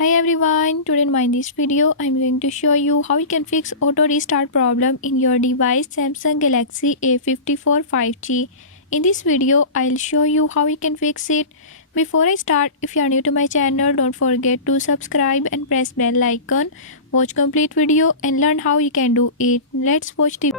Hi everyone, today in this video I'm going to show you how you can fix auto restart problem in your device Samsung Galaxy A54 5G. In this video I'll show you how you can fix it. Before I start, if you are new to my channel, don't forget to subscribe and press bell icon. Watch complete video and learn how you can do it. Let's watch the